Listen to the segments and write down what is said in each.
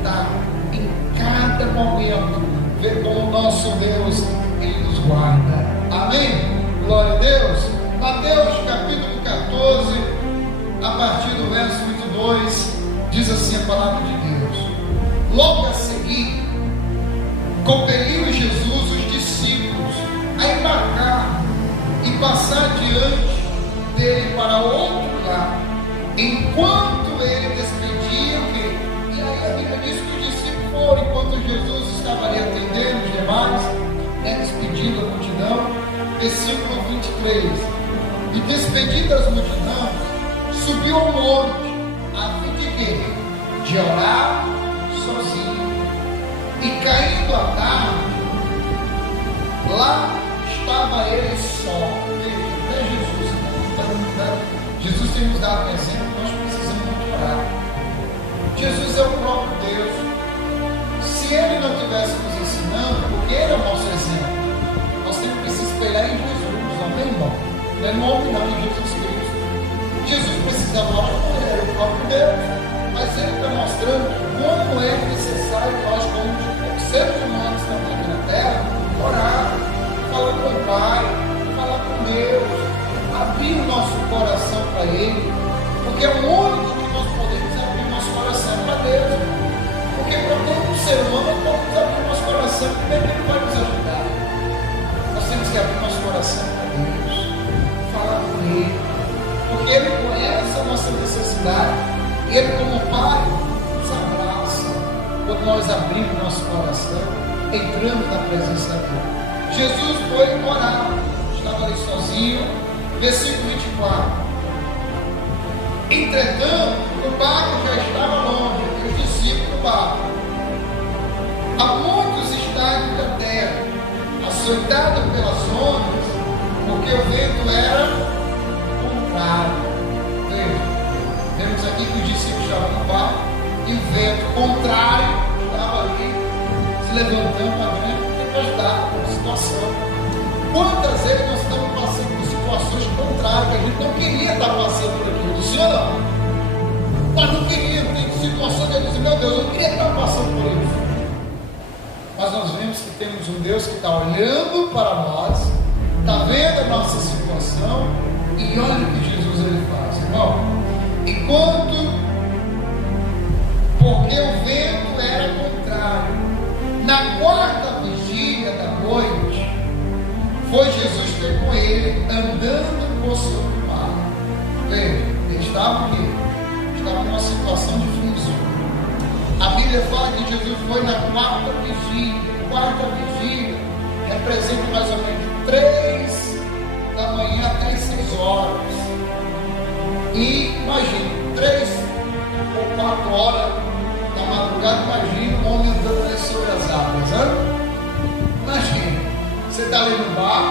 experimentar em cada momento, ver como o nosso Deus, Ele nos guarda. Amém? Glória a Deus. Mateus capítulo 14, a partir do verso 22, diz assim a palavra de Deus: logo a seguir, compeliu Jesus os discípulos a embarcar e passar diante dele para outro lado, enquanto ele despedia o quê? E aí a Bíblia diz que os discípulos foram, enquanto Jesus estava ali atendendo os demais, despedindo a multidão. Versículo 23: e despedindo as multidões, subiu ao monte, a fim de quê? De orar sozinho. E caindo a tarde, lá estava ele só. Veja, Jesus. Então, Jesus tem nos dado um exemplo, nós precisamos muito orar. Jesus é o próprio Deus. Se Ele não estivesse nos ensinando, porque Ele é o nosso exemplo, nós temos que se espelhar em Jesus, amém, irmão? Não é no homem, não, em Jesus Cristo. Jesus precisava orar, porque Ele era o próprio Deus, mas Ele está mostrando como é necessário nós, como seres humanos também aqui na terra, orar, falar com o Pai, falar com Deus, abrir o nosso coração para Ele, porque é o único que nós podemos abrir o nosso coração para Deus. Porque para todo ser humano nós podemos abrir o nosso coração, como é que Ele vai nos ajudar? Nós temos que abrir o nosso coração para Deus, falar com Ele, porque Ele conhece a nossa necessidade, e Ele, como Pai, nos abraça quando nós abrimos o nosso coração, entrando na presença dele. Jesus foi orar, estava ali sozinho. Versículo 24: entretanto, o barco já estava longe, e os discípulos do barco, a muitos estádios da terra, açoitados pelas ondas, porque o vento era contrário. Veja, vemos aqui que os discípulos estavam no barco e o vento contrário estava ali se levantando uma grande tempestade, uma situação. Quantas vezes nós estamos passando por situações contrárias, que a gente não queria estar passando por aquilo, sim ou não? Nós não queríamos, tem situações que a gente diz, meu Deus, eu não queria estar passando por isso. Mas nós vemos que temos um Deus que está olhando para nós, está vendo a nossa situação, e olha o que Jesus ele faz, irmão. Porque o vento era contrário, na quarta vigília da noite, foi Jesus ter com ele, andando por sobre o mar. Veja, ele estava aqui, estava numa situação difícil. A Bíblia fala que Jesus foi na quarta vigília. Quarta vigília representa mais ou menos 3 da manhã até as 6 horas. E imagine, 3 ou 4 horas da madrugada, imagine um homem andando ali sobre as águas, hein? Imagine, você está ali no bar,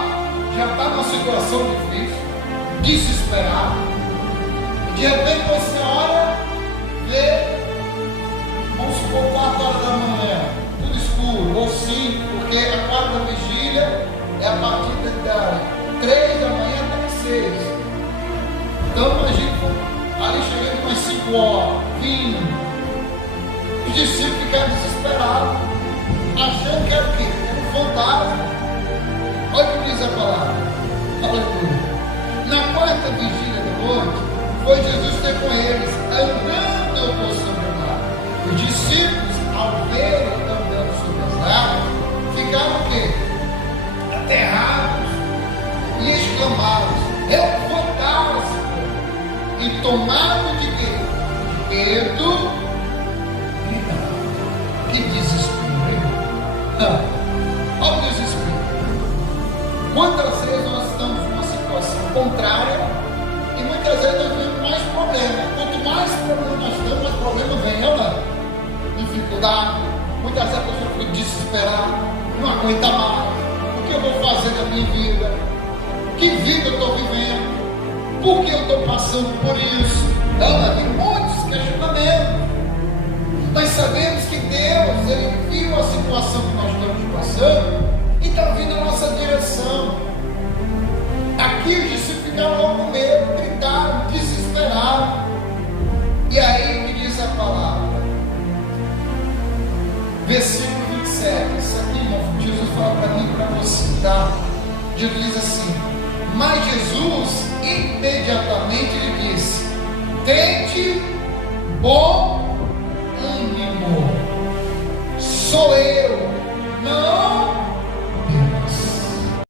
já está numa situação difícil, desesperado, e de repente você olha, vê, vamos supor 4 horas da manhã, tudo escuro, ou 5, porque a quarta vigília é a partir das 3 da manhã até as 6. Então imagine ali chegando umas 5 horas, vindo. Os discípulos ficaram desesperados, achando que era o quê? Era um fantasma. Olha o que diz a palavra. Aleluia. Na quarta vigília da noite, foi Jesus ter com eles, andando por sobre o mar. Os discípulos, ao verem andando sobre as águas, ficaram o quê? Aterrados e exclamaram: levantaram-se e tomaram de quê? De medo, gritaram. Que desespero, hein? Olha o desespero. Quantas vezes nós estamos numa situação contrária e muitas vezes nós temos mais problemas. Quanto mais problemas nós temos, mais problemas vem, não? Dificuldade. Muitas vezes a pessoa fica desesperada, não aguenta mais. O que eu vou fazer da minha vida? Que vida eu estou vivendo? Por que eu estou passando por isso? Não, tem muitos questionamentos. Nós sabemos que Deus, Ele viu a situação que nós estamos passando e está vindo a nossa direção. Aqui os discípulos ficaram com medo, gritaram, desesperaram. E aí que diz a palavra: versículo 27. Isso aqui, irmão, Jesus fala para mim e para você, tá? Jesus diz assim: mas Jesus imediatamente lhe disse: tende bom ânimo, sou eu,